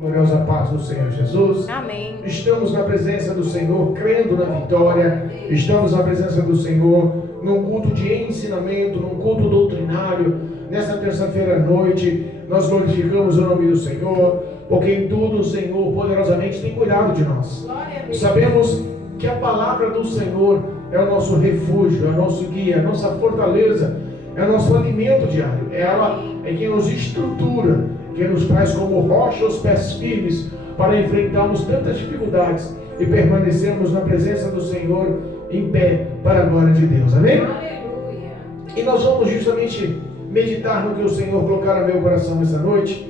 Gloriosa paz do Senhor Jesus. Amém. Estamos na presença do Senhor, crendo na vitória. Estamos na presença do Senhor, num culto de ensinamento, num culto doutrinário. Nesta terça-feira à noite, nós glorificamos o nome do Senhor, porque em tudo o Senhor poderosamente tem cuidado de nós. Sabemos que a palavra do Senhor é o nosso refúgio, é o nosso guia, é a nossa fortaleza, é o nosso alimento diário. Ela é quem nos estrutura, que nos traz como rocha os pés firmes para enfrentarmos tantas dificuldades e permanecermos na presença do Senhor em pé para a glória de Deus. Amém? Aleluia. E nós vamos justamente meditar no que o Senhor colocar no meu coração essa noite.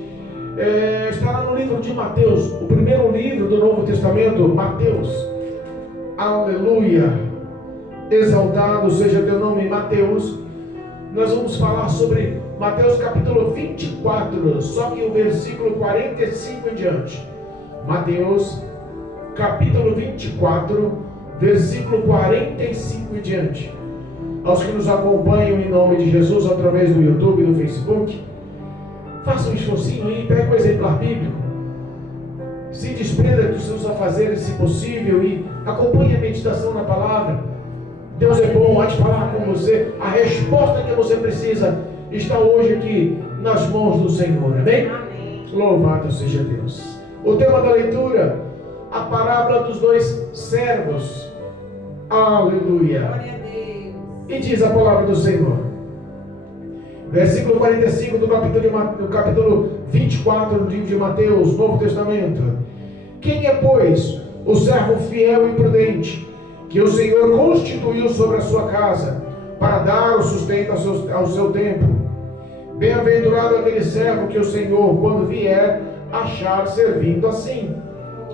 Está lá no livro de Mateus, o primeiro livro do Novo Testamento, Mateus. Aleluia. Exaltado seja teu nome, Mateus. Nós vamos falar sobre Mateus capítulo 24, só que o versículo 45 em diante. Mateus capítulo 24, versículo 45 em diante. Aos que nos acompanham em nome de Jesus através do YouTube e do Facebook, faça um esforcinho aí, pegue um exemplar bíblico, se desprenda dos seus afazeres se possível e acompanhe a meditação na palavra. Deus é bom, há de falar com você. A resposta que você precisa está hoje aqui nas mãos do Senhor. Amém? Amém. Louvado seja Deus. O tema da leitura, a parábola dos dois servos. Aleluia. Glória a Deus. E diz a palavra do Senhor. Versículo 45 do capítulo 24 do livro de Mateus, Novo Testamento. Quem é, pois, o servo fiel e prudente, que o Senhor constituiu sobre a sua casa, para dar o sustento ao seu tempo? Bem-aventurado aquele servo que o Senhor, quando vier, achar servindo assim.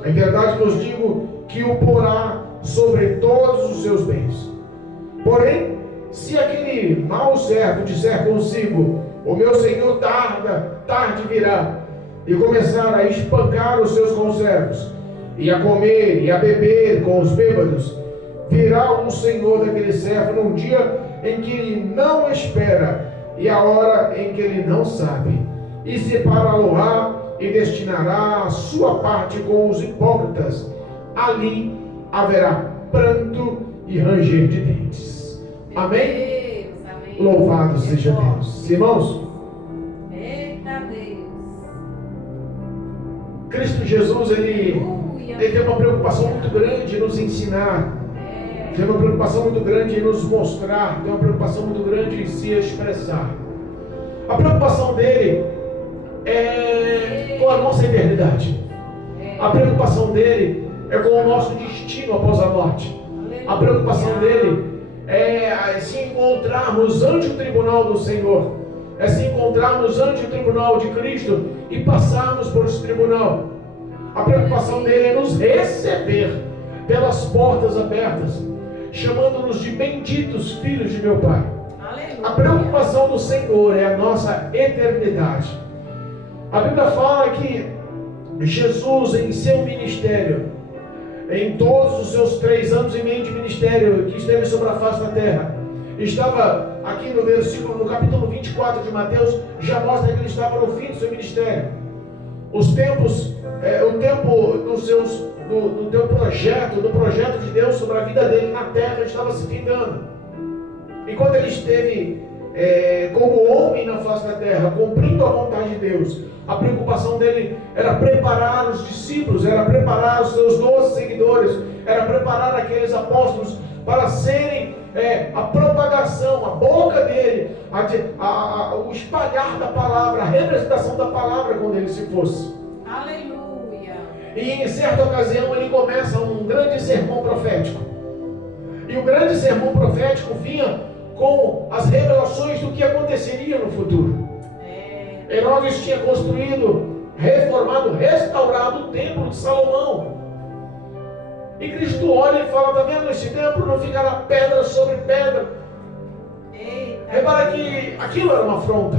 Em verdade vos digo que o porá sobre todos os seus bens. Porém, se aquele mau servo disser consigo: o meu Senhor tarde virá, e começar a espancar os seus conservos, e a comer e a beber com os bêbados, virá o Senhor daquele servo num dia em que ele não espera e a hora em que ele não sabe, e separá-lo-á e destinará a sua parte com os hipócritas. Ali haverá pranto e ranger de dentes. Amém? Deus, amém. Louvado seja Deus. Irmãos, Eita Deus. Cristo Jesus, ele tem uma preocupação muito grande em nos ensinar, tem uma preocupação muito grande em nos mostrar, tem uma preocupação muito grande em se expressar. A preocupação dele é com a nossa eternidade. A preocupação dele é com o nosso destino após a morte. A preocupação dele é se encontrarmos ante o tribunal do Senhor, é se encontrarmos ante o tribunal de Cristo e passarmos por esse tribunal. A preocupação dele é nos receber pelas portas abertas, chamando-nos de benditos filhos de meu Pai. A preocupação do Senhor é a nossa eternidade. A Bíblia fala que Jesus, em seu ministério, em todos os seus 3 anos e meio de ministério que esteve sobre a face da terra, estava aqui no capítulo 24 de Mateus, já mostra que ele estava no fim do seu ministério. Os tempos, o tempo do teu projeto, do projeto de Deus sobre a vida dele na terra estava se findando. Enquanto ele esteve como homem na face da terra, cumprindo a vontade de Deus, a preocupação dele era preparar os discípulos, era preparar os seus 12 seguidores, era preparar aqueles apóstolos para serem a propagação, a boca dele, o espalhar da palavra, a representação da palavra quando ele se fosse. Aleluia. E em certa ocasião ele começa um grande sermão profético. E o grande sermão profético vinha com as revelações do que aconteceria no futuro. Herodes tinha construído, reformado, restaurado o templo de Salomão. E Cristo olha e fala: está vendo, esse templo não ficará pedra sobre pedra. Repara que aquilo era uma afronta.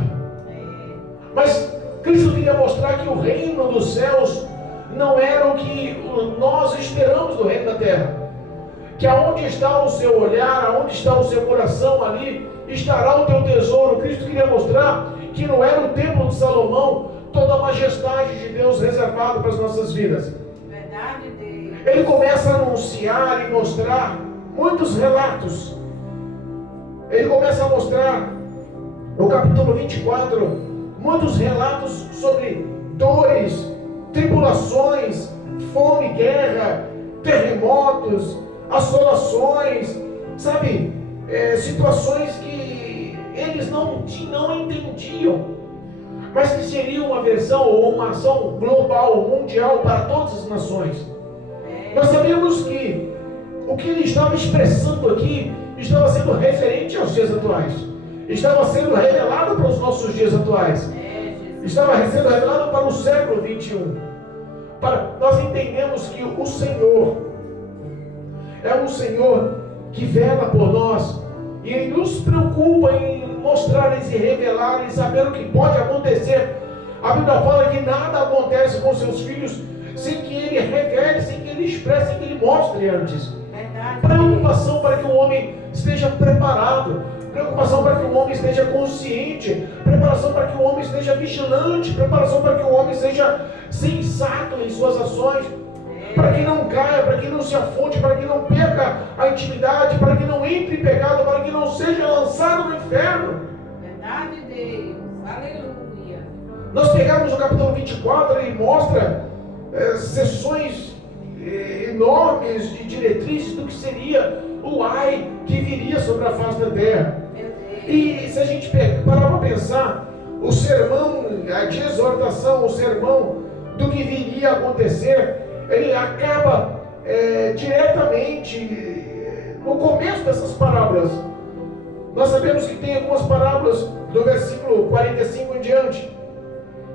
Mas Cristo queria mostrar que o reino dos céus não era o que nós esperamos do reino da terra. Que aonde está o seu olhar, aonde está o seu coração, ali estará o teu tesouro. Cristo queria mostrar que não era o templo de Salomão, toda a majestade de Deus reservado para as nossas vidas. Verdade, Deus. Ele começa a anunciar e mostrar muitos relatos. Ele começa a mostrar, no capítulo 24, muitos relatos sobre dores, tribulações, fome, guerra, terremotos, assolações, sabe? Situações que eles não entendiam, mas que seria uma versão ou uma ação global, mundial para todas as nações. Nós sabemos que o que ele estava expressando aqui estava sendo referente aos dias atuais, estava sendo revelado para os nossos dias atuais, estava sendo revelado para o século 21. Nós entendemos que o Senhor é um Senhor que vela por nós, e Ele nos preocupa em mostrar e revelar e saber o que pode acontecer. A Bíblia fala que nada acontece com seus filhos sem que Ele revele, sem que Ele expresse, sem que Ele mostre antes. Preocupação para que o homem esteja preparado, preocupação para que o homem esteja consciente, preparação para que o homem esteja vigilante, preparação para que o homem seja sensato em suas ações, para que não caia, para que não se afunde, para que não perca a intimidade, para que não entre em pecado, para que não seja lançado no inferno. Verdade, Deus. Aleluia. Nós pegamos o capítulo 24 e mostra sessões enormes de diretrizes do que seria o ai que viria sobre a face da terra. E se a gente parar para pensar, o sermão de exortação, o sermão do que viria a acontecer, ele acaba diretamente no começo dessas parábolas. Nós sabemos que tem algumas parábolas do versículo 45 em diante,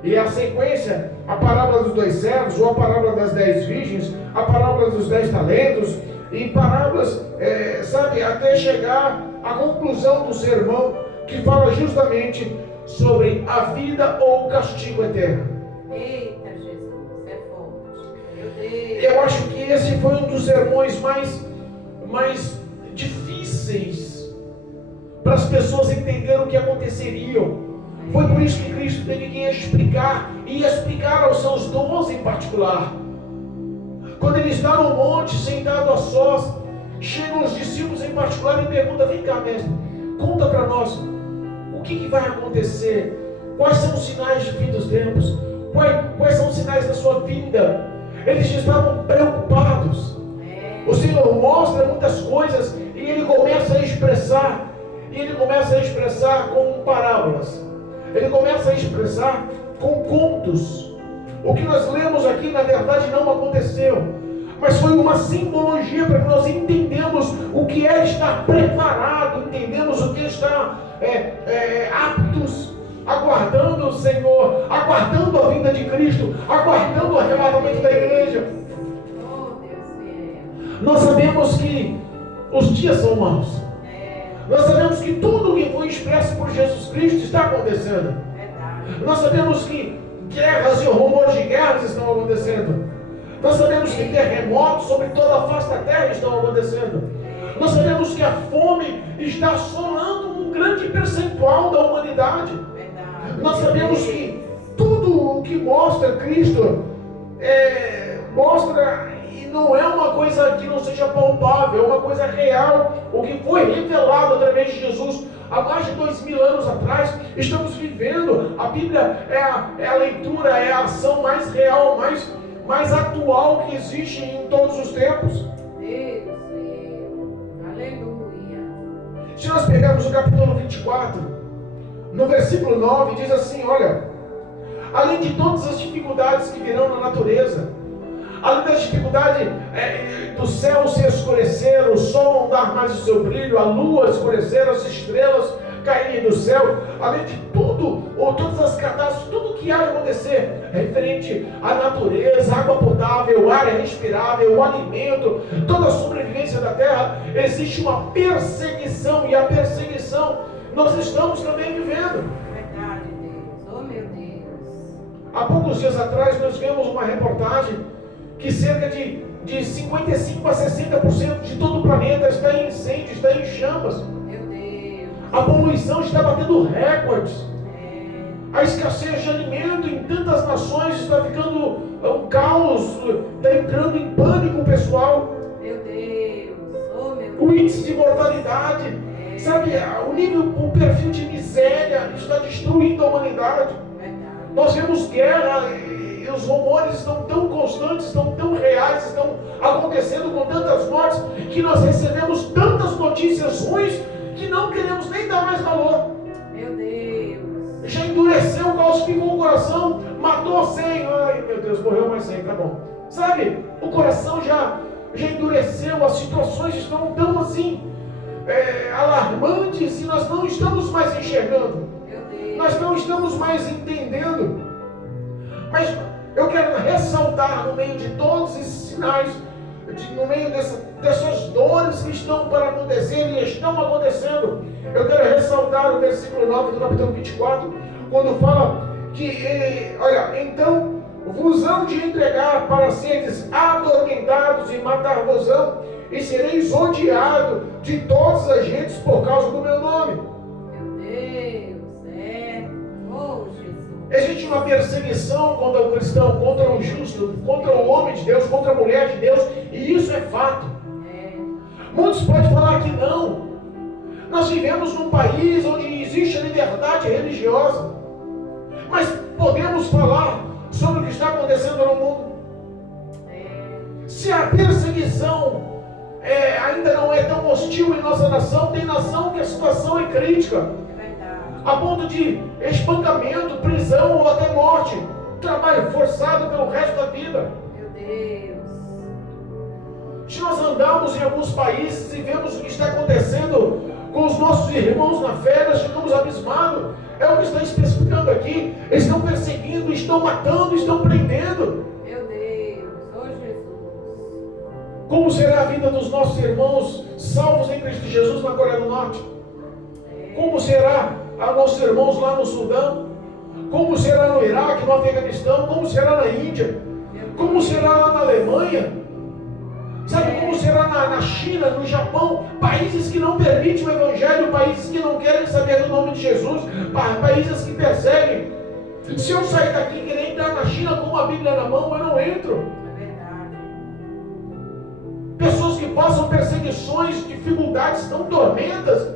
e a sequência, a parábola dos 2 servos, ou a parábola das 10 virgens, a parábola dos 10 talentos, e parábolas, até chegar à conclusão do sermão, que fala justamente sobre a vida ou o castigo eterno. Eita, Jesus, é forte. Meu Deus. Eu acho que esse foi um dos sermões mais difíceis para as pessoas entenderem o que aconteceria. Foi por isso que Cristo teve que explicar aos seus 12 em particular. Quando ele está no monte, sentado a sós, chegam os discípulos em particular e perguntam: vem cá, mestre, conta para nós, o que vai acontecer? Quais são os sinais de fim dos tempos? Quais são os sinais da sua vinda? Eles estavam preocupados. O Senhor mostra muitas coisas e ele começa a expressar. E ele começa a expressar com parábolas. Ele começa a expressar com contos. O que nós lemos aqui, na verdade, não aconteceu, mas foi uma simbologia para que nós entendamos o que é estar preparado, entendemos o que é estar aptos, aguardando o Senhor, aguardando a vinda de Cristo, aguardando o arrebatamento da igreja. Oh, Deus fiel. Nós sabemos que os dias são maus. Nós sabemos que tudo o que foi expresso por Jesus Cristo está acontecendo. Verdade. Nós sabemos que guerras e rumores de guerras estão acontecendo. Nós sabemos que terremotos sobre toda a face da terra estão acontecendo. Nós sabemos que a fome está assolando um grande percentual da humanidade. Verdade. Nós sabemos que tudo o que mostra Cristo mostra, e não é uma coisa que não seja palpável, é uma coisa real. O que foi revelado através de Jesus há mais de 2000 anos atrás, estamos vivendo. A Bíblia é a leitura, é a ação mais real, mais atual que existe em todos os tempos. Deus fiel. Aleluia. Se nós pegarmos o capítulo 24, no versículo 9, diz assim: olha, além de todas as dificuldades que virão na natureza, além da dificuldade do céu se escurecer, o sol não dar mais o seu brilho, a lua escurecer, as estrelas caírem do céu, além de tudo, ou todas as catástrofes, tudo que há de acontecer referente à natureza, água potável, ar respirável, o alimento, toda a sobrevivência da terra, existe uma perseguição, e a perseguição nós estamos também vivendo. Verdade, Deus. Oh, meu Deus. Há poucos dias atrás nós vimos uma reportagem que cerca de 55% a 60% de todo o planeta está em incêndio, está em chamas. Meu Deus. A poluição está batendo recordes. A escassez de alimento em tantas nações está ficando um caos, está entrando em pânico o pessoal. Meu Deus. Oh, meu Deus. O índice de mortalidade, sabe, o nível, o perfil de miséria está destruindo a humanidade. Verdade. Nós vemos guerra e os rumores estão tão constantes, estão tão reais, estão acontecendo com tantas mortes, que nós recebemos tantas notícias ruins que não queremos nem dar mais valor. Meu Deus. Já endureceu, calcificou o coração, matou 100, ai meu Deus, morreu mais 100, tá bom. Sabe, o coração já endureceu, as situações estão tão assim, alarmantes, e nós não estamos mais enxergando, nós não estamos mais entendendo. Mas eu quero ressaltar no meio de todos esses sinais, no meio dessas dores que estão para acontecer e estão acontecendo, eu quero ressaltar o versículo 9 do capítulo 24, quando fala que, olha, então vos hão de entregar para seres atormentados e matar-vos-ão, e sereis odiados de todas as gentes por causa do meu nome. Meu Deus, oh Jesus. Existe uma perseguição contra o cristão, contra o justo, contra o homem de Deus, contra a mulher de Deus, e isso é fato. Muitos podem falar que não. Nós vivemos num país onde existe a liberdade religiosa, mas podemos falar sobre o que está acontecendo no mundo. Se a perseguição ainda não é tão hostil em nossa nação, tem nação que a situação é crítica, a ponto de espancamento, prisão ou até morte, trabalho forçado pelo resto da vida. Meu Deus. Se nós andamos em alguns países e vemos o que está acontecendo com os nossos irmãos na fé, nós ficamos abismados. É o que está especificando aqui. Eles estão perseguindo, estão matando, estão prendendo. Meu Deus, oh Jesus. Como será a vida dos nossos irmãos salvos em Cristo Jesus na Coreia do Norte? Como será a nossos irmãos lá no Sudão? Como será no Iraque, no Afeganistão? Como será na Índia? Como será lá na Alemanha? Sabe como será na China, no Japão? Países que não permitem o Evangelho, países que não querem saber do nome de Jesus, países que perseguem. Se eu sair daqui e querer entrar na China com uma Bíblia na mão, eu não entro. Pessoas que passam perseguições, dificuldades, tão tormentas.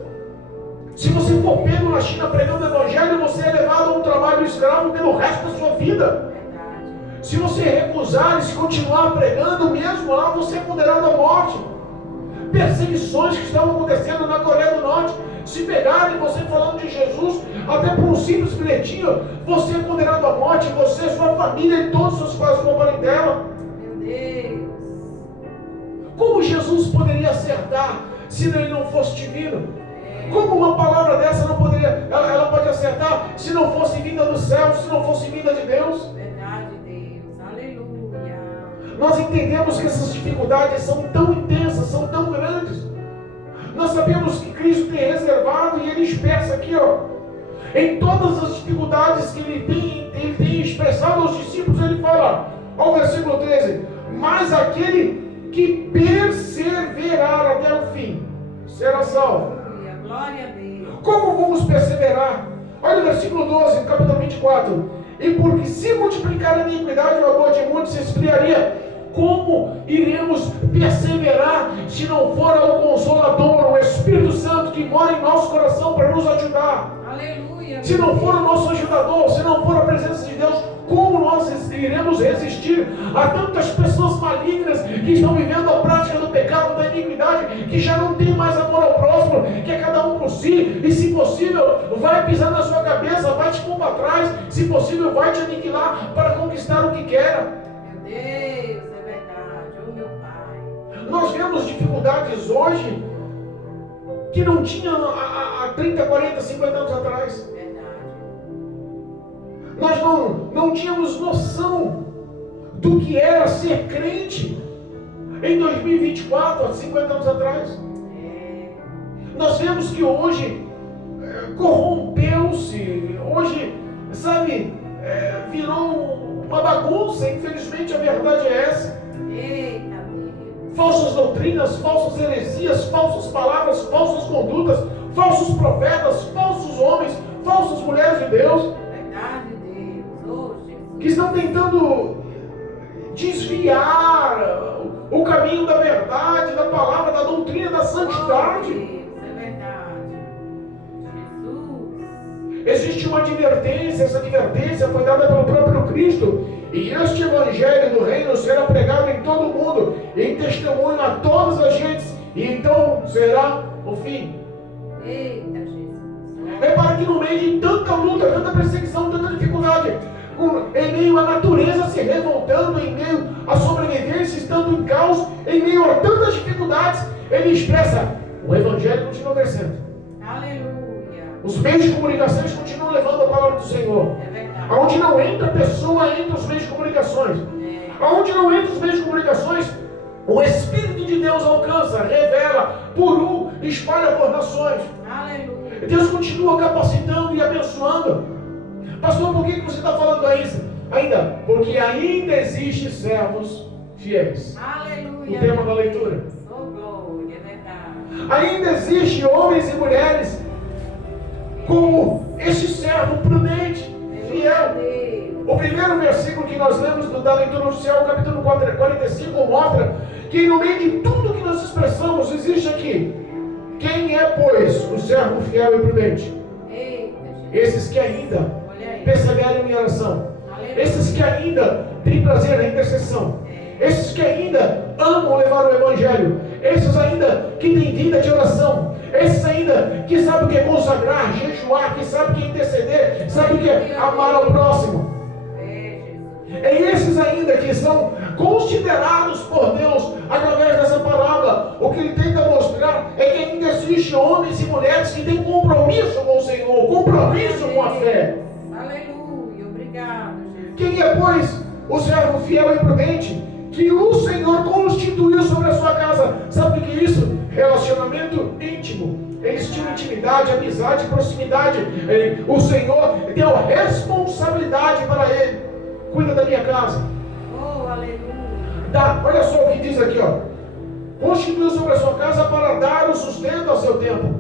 Se você for pego na China pregando o Evangelho, você é levado a um trabalho escravo pelo resto da sua vida. Se você recusar e se continuar pregando, mesmo lá, você é condenado à morte. Perseguições que estão acontecendo na Coreia do Norte. Se pegarem você falando de Jesus, até por um simples bilhetinho, você é condenado à morte, você, sua família e todos os seus sua parentela. Meu Deus. Como Jesus poderia acertar se ele não fosse divino? Como uma palavra dessa não poderia, ela pode acertar se não fosse vinda do céu, se não fosse vinda de Deus? Nós entendemos que essas dificuldades são tão intensas, são tão grandes. Nós sabemos que Cristo tem reservado, e Ele expressa aqui, em todas as dificuldades que Ele tem expressado aos discípulos, Ele fala, ao versículo 13, mas aquele que perseverar até o fim, será salvo. Glória a Deus. Como vamos perseverar? Olha o versículo 12, capítulo 24. E porque se multiplicar a iniquidade, o amor de muitos se esfriaria. Como iremos perseverar se não for o Consolador, o Espírito Santo que mora em nosso coração para nos ajudar? Aleluia. Se não for o nosso ajudador, se não for a presença de Deus, como nós iremos resistir a tantas pessoas malignas que estão vivendo a prática do pecado, da iniquidade, que já não tem mais amor ao próximo, que é cada um por si, e se possível vai pisar na sua cabeça, vai te pôr para trás, se possível vai te aniquilar para conquistar o que quer. Meu Deus, é verdade, oh meu Pai. Nós vemos dificuldades hoje que não tinha há 30, 40, 50 anos atrás. Nós não tínhamos noção do que era ser crente em 2024, há 50 anos atrás. Nós vemos que hoje corrompeu-se, hoje, sabe, virou uma bagunça. Infelizmente a verdade é essa. Falsas doutrinas, falsas heresias, falsas palavras, falsas condutas, falsos profetas, falsos homens, falsas mulheres de Deus. que estão tentando desviar o caminho da verdade, da palavra, da doutrina, da santidade. É verdade. Jesus. Existe uma advertência, essa advertência foi dada pelo próprio Cristo. E este evangelho do reino será pregado em todo o mundo, em testemunho a todas as gentes, e então será o fim. Eita, Jesus. Repara que no meio de tanta luta, tanta perseguição, tanta dificuldade, em meio à natureza se revoltando, em meio à sobrevivência estando em caos, em meio a tantas dificuldades, ele expressa: o evangelho continua crescendo. Aleluia. Os meios de comunicação continuam levando a palavra do Senhor. É verdade. Aonde não entra pessoa, entra os meios de comunicações. Aonde não entra os meios de comunicações, o Espírito de Deus alcança, revela, por um, espalha por nações. Aleluia. Deus continua capacitando e abençoando. Pastor, por que você está falando isso? Ainda, porque ainda existem servos fiéis. Aleluia. O tema da leitura. Oh, glória, é verdade. Ainda existem homens e mulheres como este servo prudente, fiel. O primeiro versículo que nós lemos da leitura oficial, capítulo 45, mostra que no meio de tudo que nós expressamos, existe aqui: quem é, pois, o servo fiel e prudente? Esses que ainda perseveram em oração, esses que ainda têm prazer na intercessão, esses que ainda amam levar o evangelho, esses ainda que têm vida de oração, esses ainda que sabem o que é consagrar, jejuar, que sabem o que é interceder, sabem o que é amar ao próximo. É esses ainda que são considerados por Deus através dessa palavra. O que ele tenta mostrar é que ainda existem homens e mulheres que têm compromisso com o Senhor, compromisso com a fé. Aleluia, obrigado, Jesus. Quem é, pois, o servo fiel e prudente que o Senhor constituiu sobre a sua casa? Sabe o que é isso? Relacionamento íntimo. Eles tinham intimidade, amizade, proximidade. O Senhor deu responsabilidade para ele. Cuida da minha casa. Oh, aleluia. Olha só o que diz aqui, ó. Constituiu sobre a sua casa para dar o sustento ao seu tempo.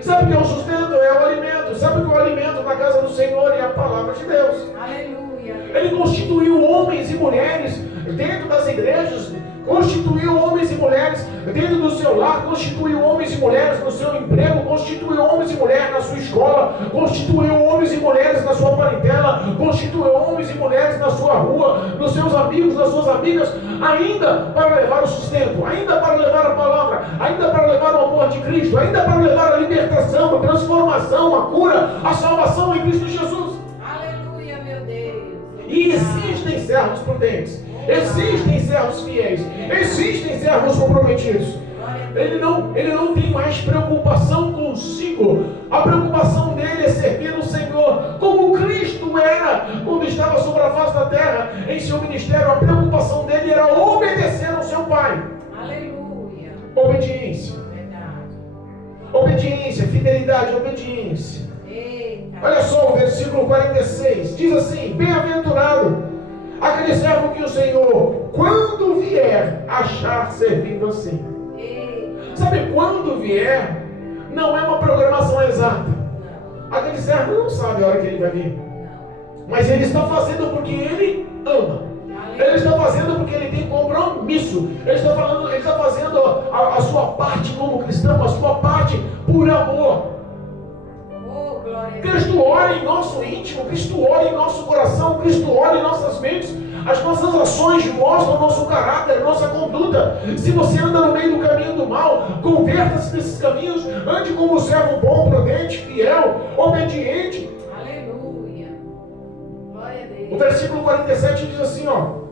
Sabe o que é o sustento? É o alimento. Sabe o que é o alimento na casa do Senhor? É a palavra de Deus. Aleluia. Ele constituiu homens e mulheres dentro das igrejas, constituiu homens e mulheres dentro do seu lar, constituiu homens e mulheres no seu emprego, constituiu homens e mulheres na sua escola, constituiu homens e mulheres na sua parentela, constituiu homens e mulheres na sua rua, nos seus amigos, nas suas amigas, ainda para levar o sustento, ainda para levar a palavra, ainda para levar o amor de Cristo, ainda para levar a libertação, a transformação, a cura, a salvação em Cristo Jesus. Aleluia, meu Deus. E existem servos prudentes, existem servos fiéis, existem servos comprometidos. Ele não tem mais preocupação consigo. A preocupação dele é servir o Senhor, como Cristo era quando estava sobre a face da terra em seu ministério. A preocupação dele era obedecer ao seu Pai. Aleluia. Obediência. Verdade. Obediência, fidelidade, obediência. Eita. Olha só o versículo 46, diz assim: bem-aventurado aquele servo que o Senhor, quando vier, achar servindo assim. Sabe, quando vier, não é uma programação exata. Aquele servo não sabe a hora que ele vai vir, mas ele está fazendo porque ele ama. Ele está fazendo porque ele tem compromisso. Ele está fazendo a sua parte como cristão, a sua parte por amor. Cristo ora em nosso íntimo, Cristo ora em nosso coração, Cristo ora em nossas mentes. As nossas ações mostram o nosso caráter, a nossa conduta. Se você anda no meio do caminho do mal, converta-se nesses caminhos, ande como servo bom, prudente, fiel, obediente. Aleluia. Glória a Deus. O versículo 47 diz assim, ó: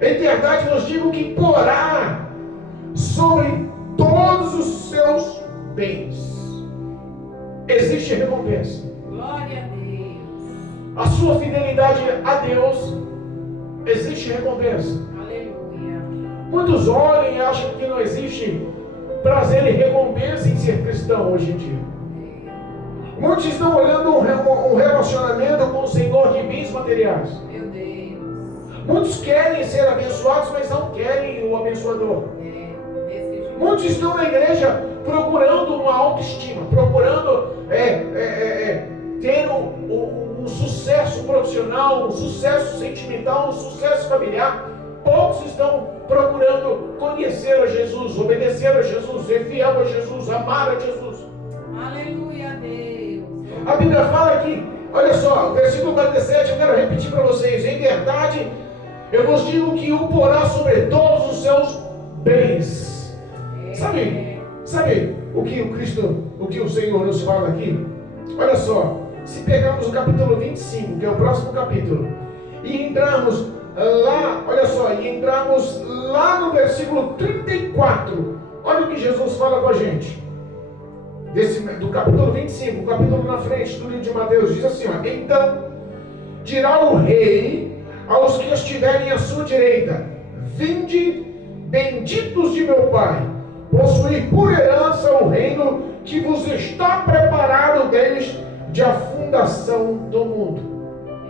em verdade vos digo que porá sobre todos os seus bens existe recompensa. Glória a Deus. A sua fidelidade a Deus, existe recompensa. Aleluia. Muitos olham e acham que não existe prazer e recompensa em ser cristão hoje em dia. Muitos estão olhando um relacionamento com o Senhor de bens materiais. Meu Deus. Muitos querem ser abençoados, mas não querem o abençoador. Muitos estão na igreja procurando uma autoestima, procurando ter um sucesso profissional, um sucesso sentimental, um sucesso familiar. Poucos estão procurando conhecer a Jesus, obedecer a Jesus, ser fiel a Jesus, amar a Jesus. Aleluia, Deus. A Bíblia fala aqui, olha só, o versículo 47, eu quero repetir para vocês. Em verdade, eu vos digo que o porá sobre todos os seus bens. Sabe o que o Senhor nos fala aqui? Olha só, se pegarmos o capítulo 25, que é o próximo capítulo, e entrarmos lá, olha só, e entrarmos lá no versículo 34, olha o que Jesus fala com a gente. Do capítulo 25, o capítulo na frente do livro de Mateus, diz assim, ó: então dirá o rei aos que estiverem à sua direita: vinde, benditos de meu Pai, possuir por herança o reino que vos está preparado desde a fundação do mundo.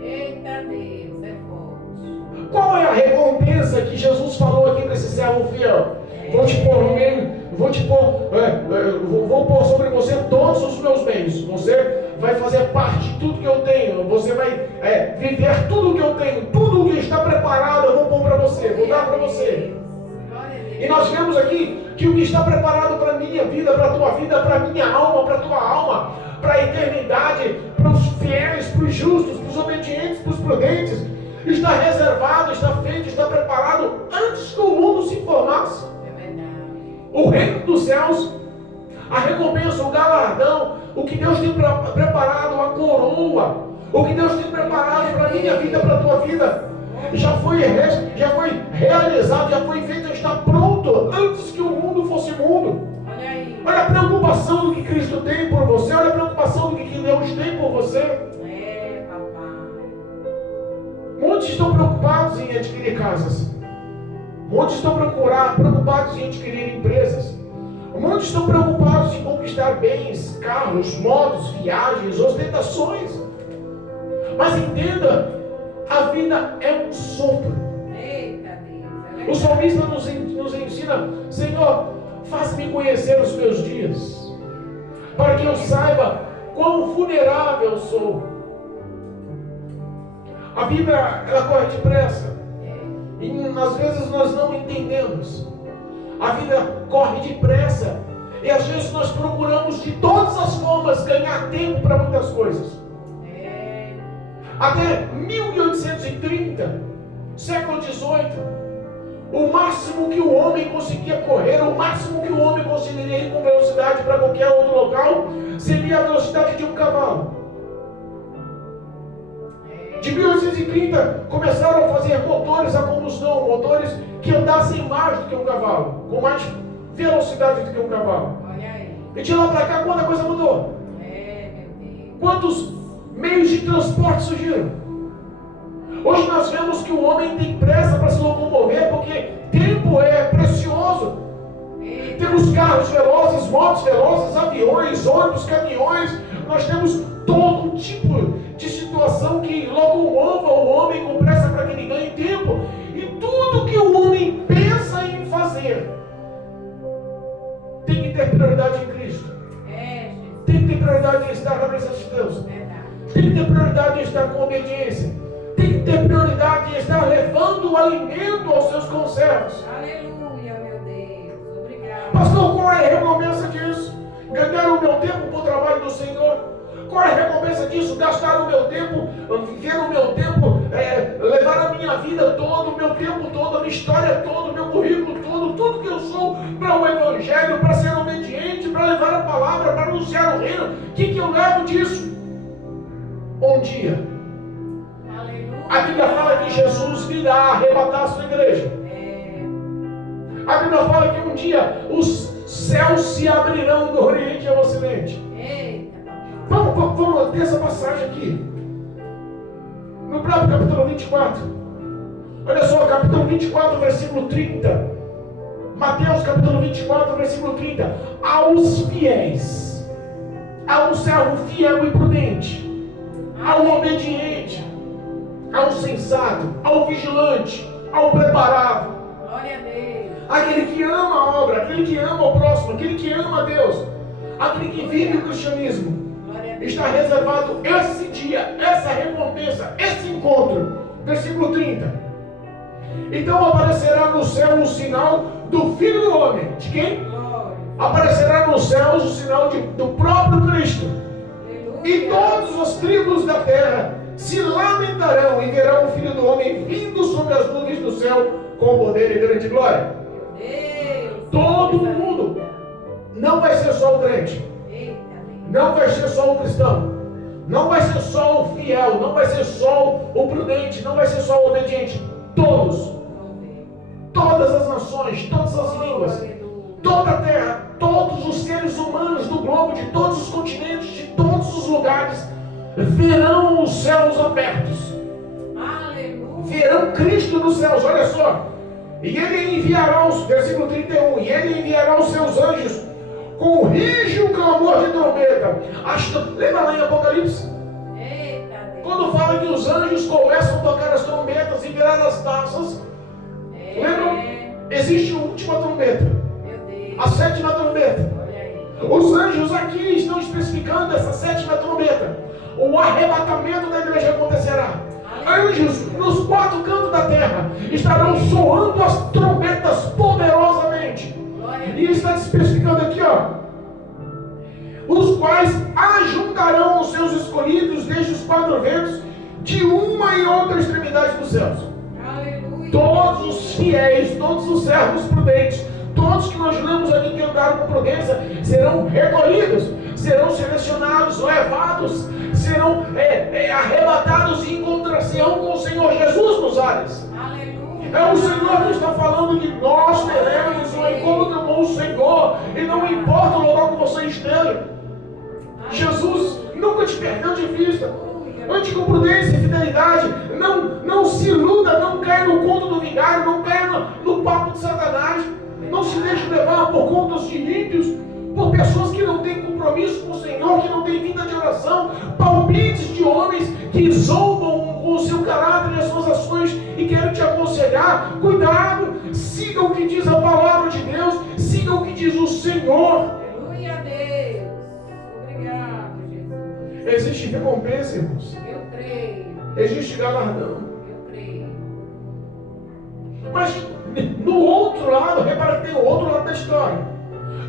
Eita Deus, é forte. Qual é a recompensa que Jesus falou aqui para esse servo fiel? Vou te pôr no meio, vou pôr sobre você todos os meus bens. Você vai fazer parte de tudo que eu tenho. Você vai viver tudo que eu tenho. Tudo que está preparado eu vou pôr para você, vou dar para você. E nós vemos aqui que o que está preparado para a minha vida, para a tua vida, para a minha alma, para a tua alma, para a eternidade, para os fiéis, para os justos, para os obedientes, para os prudentes, está reservado, está feito, está preparado antes que o mundo se formasse. O reino dos céus, a recompensa, o galardão, o que Deus tem preparado, a coroa, o que Deus tem preparado para a minha vida, para a tua vida, já foi realizado, já foi feito, já está pronto antes que o mundo fosse mundo. Olha a preocupação do que Cristo tem por você, olha a preocupação do que Deus tem por você. Muitos estão preocupados em adquirir casas. Muitos estão preocupados em adquirir empresas. Muitos estão preocupados em conquistar bens, carros, motos, viagens, ostentações. Mas entenda, a vida é um sopro. O salmista nos ensina: Senhor, faz-me conhecer os meus dias, para que eu saiba quão vulnerável sou. A vida, ela corre depressa. E às vezes nós não entendemos. A vida corre depressa. E às vezes nós procuramos de todas as formas ganhar tempo para muitas coisas. Até 1830, século XVIII, o máximo que o homem conseguia correr, o máximo que o homem conseguiria ir com velocidade para qualquer outro local, seria a velocidade de um cavalo. De 1830 começaram a fazer motores a combustão, motores que andassem mais do que um cavalo, com mais velocidade do que um cavalo. E de lá para cá, quanta coisa mudou? Quantos meios de transporte surgiram? Hoje nós vemos que o homem tem pressa para se locomover, porque tempo é precioso. Temos carros velozes, motos velozes, aviões, ônibus, caminhões. Nós temos todo tipo de situação que locomova o homem com pressa para que ele ganhe tempo. E tudo que o homem pensa em fazer tem que ter prioridade em Cristo. Tem que ter prioridade em estar na presença de Deus. Tem que ter prioridade em estar com obediência. Tem que ter prioridade em estar levando o alimento aos seus conservos. Aleluia, meu Deus. Obrigado. Pastor, qual é a recompensa disso? Ganhar o meu tempo para o trabalho do Senhor? Qual é a recompensa disso? Gastar o meu tempo, viver o meu tempo, levar a minha vida toda, o meu tempo todo, a minha história toda, o meu currículo todo, tudo que eu sou para o Evangelho, para ser obediente, para levar a palavra, para anunciar o reino. O que eu levo disso? Um dia. Aleluia. A Bíblia fala que Jesus virá arrebatar a sua igreja. A Bíblia fala que um dia os céus se abrirão do Oriente ao Ocidente. Vamos ter essa passagem aqui. No próprio capítulo 24. Olha só, capítulo 24, versículo 30. Mateus, capítulo 24, versículo 30. Aos fiéis, ao servo fiel e prudente, ao obediente, ao sensato, ao vigilante, ao preparado. Glória a Deus. Aquele que ama a obra, aquele que ama o próximo, aquele que ama a Deus, aquele que vive o cristianismo. Glória a Deus. está reservado esse dia, essa recompensa, esse encontro. Versículo 30. Então aparecerá no céu o sinal do Filho do Homem. De quem? Aparecerá nos céus o sinal do próprio Cristo. E todas as tribos da terra se lamentarão e verão o Filho do Homem vindo sobre as nuvens do céu com poder e grande glória. Todo mundo. Não vai ser só o crente. Não vai ser só o cristão. Não vai ser só o fiel. Não vai ser só o prudente. Não vai ser só o obediente. Todos. Todas as nações, todas as línguas, toda a terra, todos os seres humanos do globo, de todos os continentes, de todos os lugares, verão os céus abertos. Aleluia. Verão Cristo nos céus, olha só. E ele enviará os, versículo 31, e ele enviará os seus anjos com rígido clamor de trombeta. Lembra lá em Apocalipse? Quando fala que os anjos começam a tocar as trombetas e virar as taças, lembram? Existe a última trombeta, a sétima trombeta. Os anjos aqui estão especificando essa sétima trombeta. O arrebatamento da igreja acontecerá. Anjos nos quatro cantos da terra estarão soando as trombetas poderosamente. E está especificando aqui, os quais ajuntarão os seus escolhidos desde os quatro ventos, de uma e outra extremidade dos céus. Aleluia. Todos os fiéis, todos os servos prudentes, todos que nós lemos aqui que andaram com prudência, serão recolhidos, serão selecionados, levados, serão arrebatados e encontrar-se-ão com o Senhor Jesus nos ares. É o Senhor que está falando que nós teremos um encontro com o Senhor, e não importa o lugar que você esteja. Jesus nunca te perdeu de vista. Ande com prudência e fidelidade. Não se iluda, não caia no conto do vigário, não caia no papo de Satanás. Não se deixe levar por contas de ímpios, por pessoas que não têm compromisso com o Senhor, que não têm vida de oração, palpites de homens que zombam com o seu caráter e as suas ações e querem te aconselhar. Cuidado, siga o que diz a palavra de Deus, siga o que diz o Senhor. Aleluia a Deus. Obrigado, Jesus. Existe recompensa, irmãos. Eu creio. Existe galardão. Eu creio. Mas no outro lado, repara que tem o outro lado da história.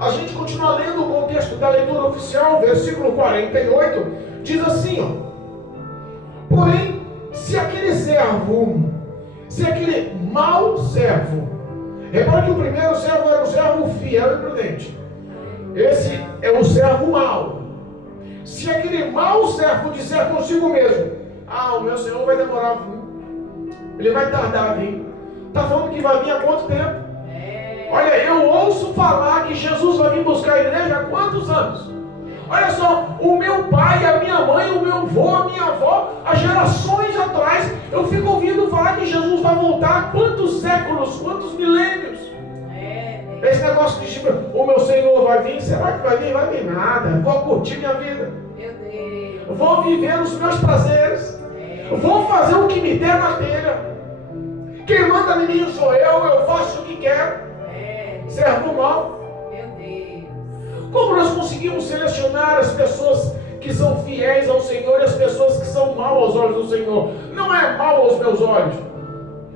A gente continua lendo o contexto da leitura oficial, versículo 48, diz assim, porém, se aquele mau servo, repara que o primeiro servo era o servo fiel e prudente. Esse é o servo mau. Se aquele mau servo disser consigo mesmo, o meu Senhor vai demorar a vir, ele vai tardar a vir. Está falando que vai vir há quanto tempo? Olha, eu ouço falar que Jesus vai vir buscar a igreja há quantos anos? Olha só, o meu pai, a minha mãe, o meu avô, a minha avó, há gerações atrás, eu fico ouvindo falar que Jesus vai voltar há quantos séculos, quantos milênios? Esse negócio de tipo, o meu Senhor vai vir, será que vai vir? Vai vir nada, vou curtir minha vida. Meu Deus. Vou viver os meus prazeres. Vou fazer o que me der na telha. Quem manda em mim sou eu faço o que quero. Servo mau. Meu Deus. Como nós conseguimos selecionar as pessoas que são fiéis ao Senhor e as pessoas que são mal aos olhos do Senhor? Não é mal aos meus olhos.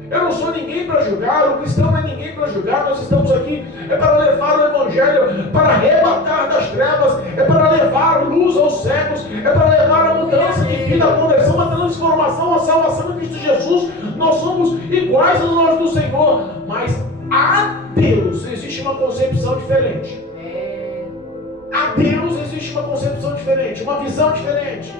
Eu não sou ninguém para julgar, o cristão não é ninguém para julgar. Nós estamos aqui para levar o Evangelho, para arrebatar das trevas, para levar luz aos cegos, para levar a mudança de vida, a conversão, a transformação, a salvação em Cristo Jesus. Nós somos iguais aos olhos do Senhor, mas a Deus existe uma concepção diferente. A Deus existe uma concepção diferente, uma visão diferente.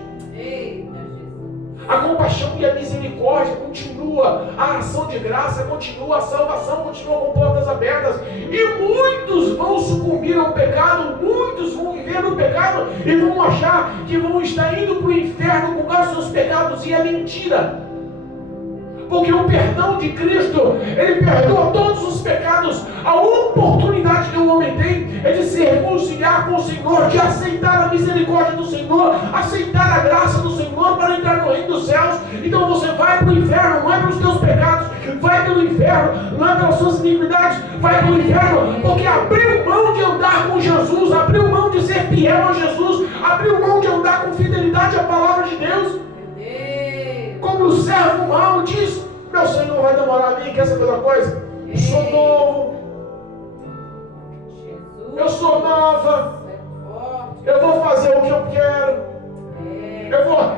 A compaixão e a misericórdia continua, a ação de graça continua, a salvação continua com portas abertas. E muitos vão sucumbir ao pecado, muitos vão viver no pecado e vão achar que vão estar indo para o inferno por causa dos seus pecados, e é mentira. Porque o perdão de Cristo, Ele perdoa todos os pecados. A oportunidade que o homem tem é de se reconciliar com o Senhor, de aceitar a misericórdia do Senhor, aceitar a graça do Senhor para entrar no reino dos céus. Então você vai para o inferno, não é pelos teus pecados, vai pelo inferno, não é pelas suas iniquidades, vai pelo inferno, porque abriu mão de andar com Jesus, abriu mão de ser fiel a Jesus, abriu mão de andar com fidelidade à palavra de Deus. Como o servo mau diz: meu Senhor vai demorar a mim, quer saber uma coisa? Eu sou novo, eu sou nova, eu vou fazer o que eu quero,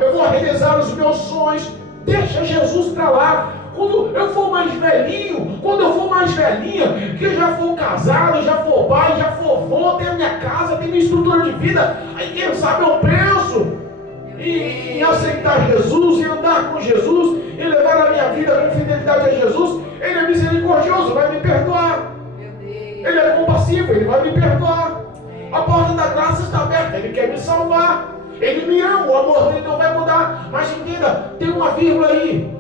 eu vou realizar os meus sonhos. Deixa Jesus para lá. Quando eu for mais velhinho, quando eu for mais velhinha, que eu já for casado, já for pai, já for avô, tenho minha casa, tenho minha estrutura de vida, aí quem sabe eu penso em aceitar Jesus, em andar com Jesus, em levar a minha vida com fidelidade a Jesus. Ele é misericordioso, vai me perdoar. Ele é compassivo, Ele vai me perdoar. A porta da graça está aberta, Ele quer me salvar. Ele me ama, o amor dele não vai mudar. Mas entenda, tem uma vírgula aí.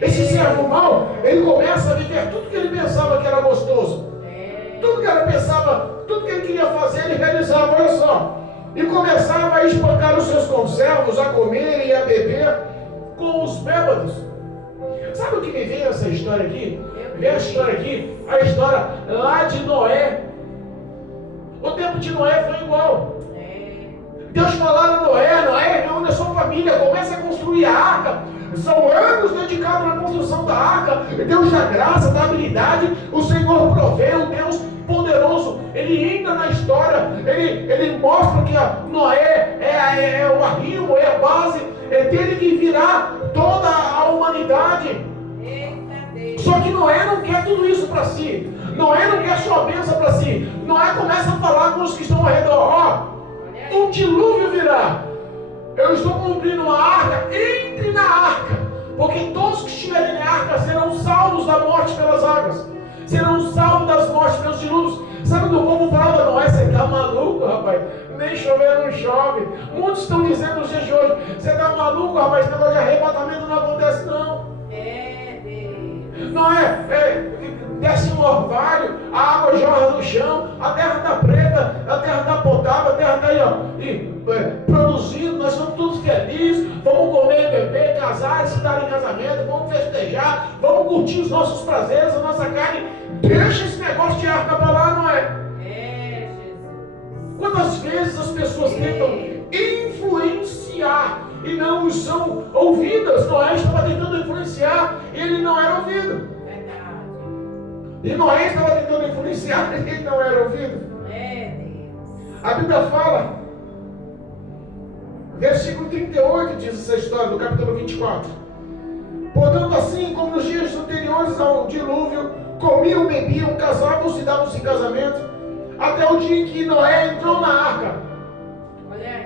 Esse servo mau, ele começa a viver tudo que ele pensava que era gostoso. Tudo que ele queria fazer, ele realizava, olha só. E começava a espancar os seus conservos, a comer e a beber com os bêbados. Sabe o que me vem essa história aqui? Vem a história aqui, a história lá de Noé. O tempo de Noé foi igual. Deus falava a Noé, reúne a sua família, começa a construir a arca. São anos dedicados na construção da arca. Deus dá graça, dá habilidade. O Senhor provê, o Deus poderoso. Ele entra na história. Ele mostra que Noé é o arrimo, é a base. É dele que virá toda a humanidade. Só que Noé não quer tudo isso para si. Noé não quer sua bênção para si. Noé começa a falar com os que estão ao redor: um dilúvio virá. Eu estou cumprindo uma arca, entre na arca, porque todos que estiverem na arca serão salvos da morte pelas águas, serão salvos das mortes pelos dilúvios. Sabe o que o povo falava? Noé, você está maluco, rapaz? Nem chover não chove. Muitos estão dizendo nos dias de hoje: você está maluco, rapaz? Esse negócio de arrebatamento não acontece, não. Noé, desce um orvalho, a água jorra no chão, a terra está preta, a terra está potável, a terra está aí, ó, produzindo, nós somos todos felizes, vamos comer, beber, casar, se dar em casamento, vamos festejar, vamos curtir os nossos prazeres, a nossa carne. Deixa esse negócio de arca para lá, não é? Quantas vezes as pessoas tentam influenciar e não são ouvidas? Noé estava tentando influenciar e ele não era ouvido. E Noé estava tentando influenciar e ele não era ouvido. A Bíblia fala, versículo 38 diz essa história do capítulo 24. Portanto, assim como nos dias anteriores ao dilúvio, comiam, bebiam, casavam-se e davam-se em casamento, até o dia em que Noé entrou na arca.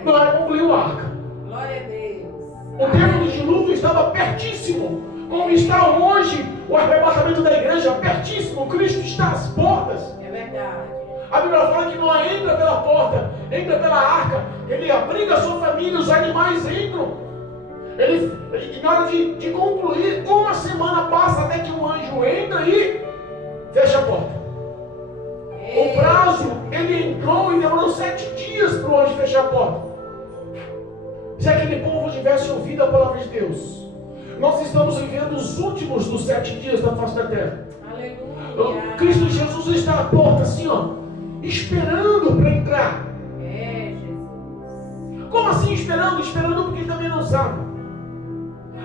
Noé concluiu a arca. Glória a Deus. O tempo do dilúvio estava pertíssimo, como está hoje o arrebatamento da igreja, pertíssimo. Cristo está às portas. É verdade. A Bíblia fala que Noé entra pela porta, entra pela arca, ele abriga a sua família, os animais entram. Ele, na hora de concluir, uma semana passa até que um anjo entra e fecha a porta. O prazo, ele entrou e demorou 7 dias para o anjo fechar a porta. Se aquele povo tivesse ouvido a palavra de Deus, nós estamos vivendo os últimos dos 7 dias da face da terra. Aleluia. Cristo Jesus está à porta, assim, ó, esperando para entrar. Jesus. Como assim esperando? Esperando porque ele também não sabe.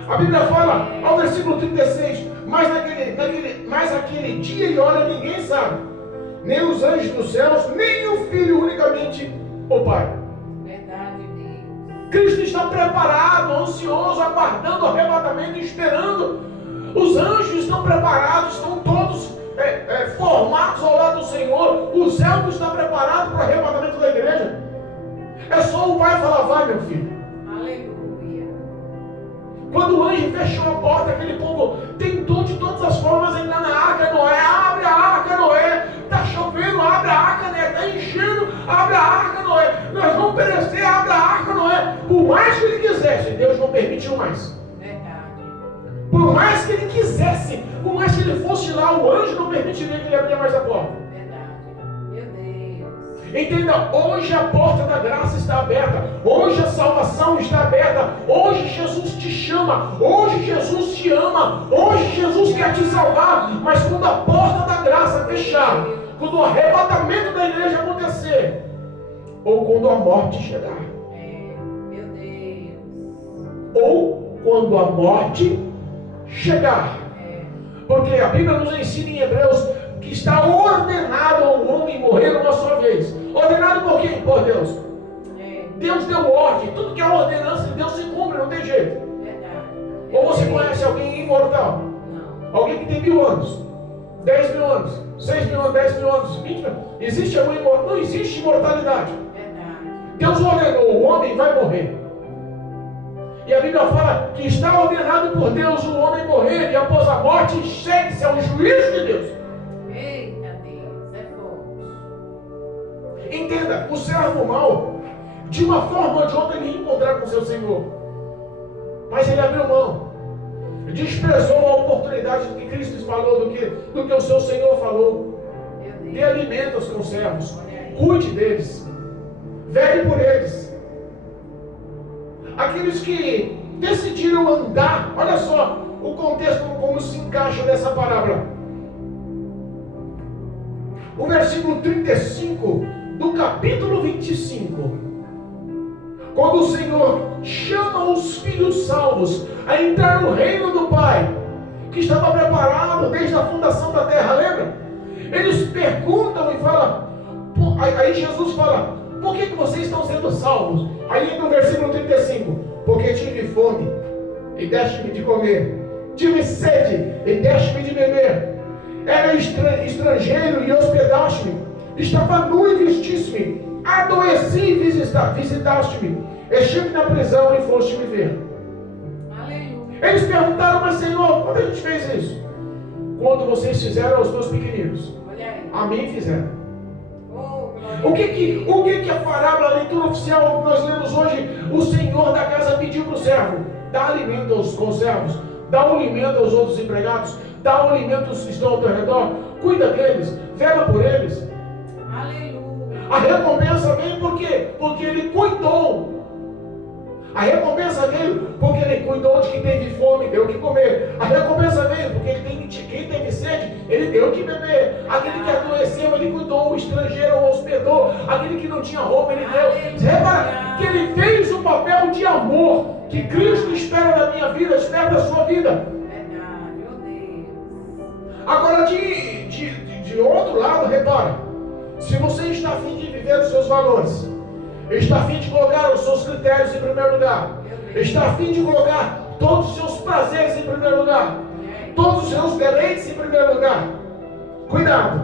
A Bíblia fala, ao versículo 36, mas aquele dia e hora ninguém sabe, nem os anjos dos céus, nem o Filho, unicamente o Pai. Verdade, Deus. Cristo está preparado, ansioso, aguardando o arrebatamento, esperando. Os anjos estão preparados, estão todos formados ao lado do Senhor. O céu está preparado para o arrebatamento da igreja. É só o Pai falar: vai, meu filho. Aleluia. Quando o anjo fechou a porta, aquele povo tentou de todas as formas entrar na arca. Noé, abre a arca, Noé. Está chovendo, abre a arca, Noé. Está enchendo, abre a arca, Noé. Nós vamos perecer, abre a arca, Noé. Por mais que ele quisesse, Deus não permitiu mais. Por mais que ele quisesse, por mais que ele fosse lá, o anjo não permitiria que ele abrisse mais a porta. Verdade. Meu Deus. Entenda, hoje a porta da graça está aberta, hoje a salvação está aberta, hoje Jesus te chama, hoje Jesus te ama, hoje Jesus quer te salvar, mas quando a porta da graça fechar, quando o arrebatamento da igreja acontecer, ou quando a morte chegar, Meu Deus. ou quando a morte chegar, porque a Bíblia nos ensina em Hebreus que está ordenado ao homem morrer uma só vez. Ordenado por quem? Por Deus. Deus deu ordem. Tudo que é ordenança de Deus se cumpre, não tem jeito. Verdade. Ou você conhece alguém imortal? Não. Alguém que tem 1000 anos, 10 mil anos, 6 mil anos, 10 mil anos, 20 mil anos. Existe alguém imortal? Não existe imortalidade. Verdade. Deus ordenou, o homem vai morrer. E a Bíblia fala que está ordenado por Deus o homem morrer, e após a morte chegue-se ao juízo de Deus. Eita Deus, é forte. Entenda, o servo mau, de uma forma ou de outra, ele ia encontrar com seu Senhor. Mas ele abriu mão. Desprezou a oportunidade do que Cristo falou, do que o seu Senhor falou. Dê alimento aos seus servos. Cuide deles. Vele por eles. Aqueles que decidiram andar, olha só o contexto, como se encaixa nessa palavra. O versículo 35 do capítulo 25. Quando o Senhor chama os filhos salvos a entrar no reino do Pai, que estava preparado desde a fundação da terra, lembra? Eles perguntam e falam, aí Jesus fala, por que vocês estão sendo salvos? Aí no versículo 35, porque tive fome e deste-me de comer, tive sede e deste-me de beber, era estrangeiro e hospedaste-me, estava nu e vestiste-me, adoeci e visitaste-me, estive na prisão e foste me ver. Aleluia. Eles perguntaram, mas Senhor, quando a gente fez isso? Quando vocês fizeram aos meus pequeninos, Olha aí. a mim fizeram. Oh, O que a parábola, a leitura oficial que nós lemos hoje, o Senhor da casa pediu para o servo, dá alimento aos conservos, dá alimento aos outros empregados, dá alimento aos que estão ao teu redor, cuida deles, vela por eles. Aleluia. A recompensa veio por quê? Porque ele cuidou. A recompensa veio porque ele cuidou de quem teve fome, deu o que comer. A recompensa veio porque quem teve sede, ele deu o que beber. Aquele que adoeceu, ele cuidou. O estrangeiro o hospedou. Aquele que não tinha roupa, ele deu. Você repara que ele fez o papel de amor que Cristo espera da minha vida, espera da sua vida. Verdade, meu Deus. Agora, de outro lado, repara, se você está a fim de viver os seus valores, está a fim de colocar os seus critérios em primeiro lugar, está a fim de colocar todos os seus prazeres em primeiro lugar, todos os seus deleites em primeiro lugar, cuidado.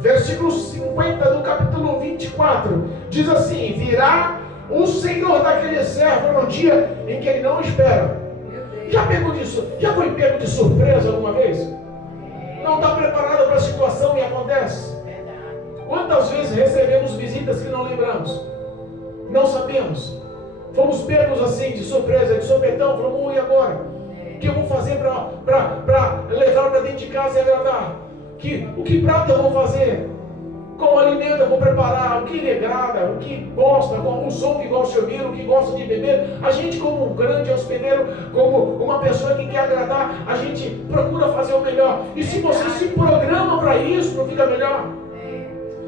Versículo 50 do capítulo 24 diz assim: virá o Senhor daquele servo no dia em que ele não espera. Já foi pego de surpresa alguma vez? Não está preparado para a situação e acontece? Quantas vezes recebemos visitas que não lembramos? Não sabemos. Fomos pegos assim, de surpresa, de sopetão. Falamos, e agora? O que eu vou fazer para levar para dentro de casa e agradar? O que prato eu vou fazer? Qual alimento eu vou preparar? O que lhe agrada? O que gosta? Qual o som que gosta de ouvir? O que gosta de beber? A gente, como um grande hospedeiro, como uma pessoa que quer agradar, a gente procura fazer o melhor. E se você se programa para isso, não fica melhor?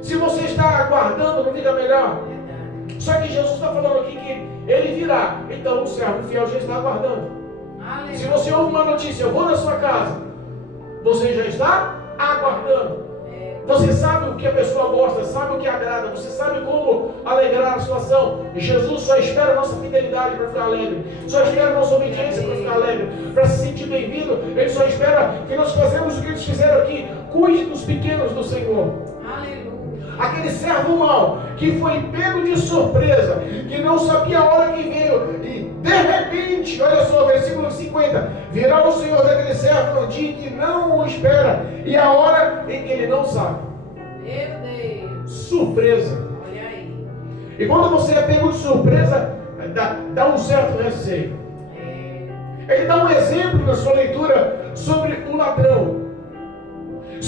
Se você está aguardando, não fica melhor? Só que Jesus está falando aqui que ele virá. Então o servo fiel já está aguardando. Se você ouve uma notícia, eu vou na sua casa, você já está aguardando. Você sabe o que a pessoa gosta, sabe o que agrada, você sabe como alegrar a situação. E Jesus só espera a nossa fidelidade para ficar alegre, só espera a nossa obediência para ficar alegre, para se sentir bem-vindo. Ele só espera que nós façamos o que eles fizeram aqui. Cuide dos pequenos do Senhor. Aquele servo mau que foi pego de surpresa, que não sabia a hora que veio, e de repente, olha só, versículo 50, virá o Senhor daquele servo no dia que não o espera e a hora em que ele não sabe. Meu Deus. Surpresa. Olha aí. E quando você é pego de surpresa, dá um certo receio. Ele dá um exemplo na sua leitura sobre o ladrão.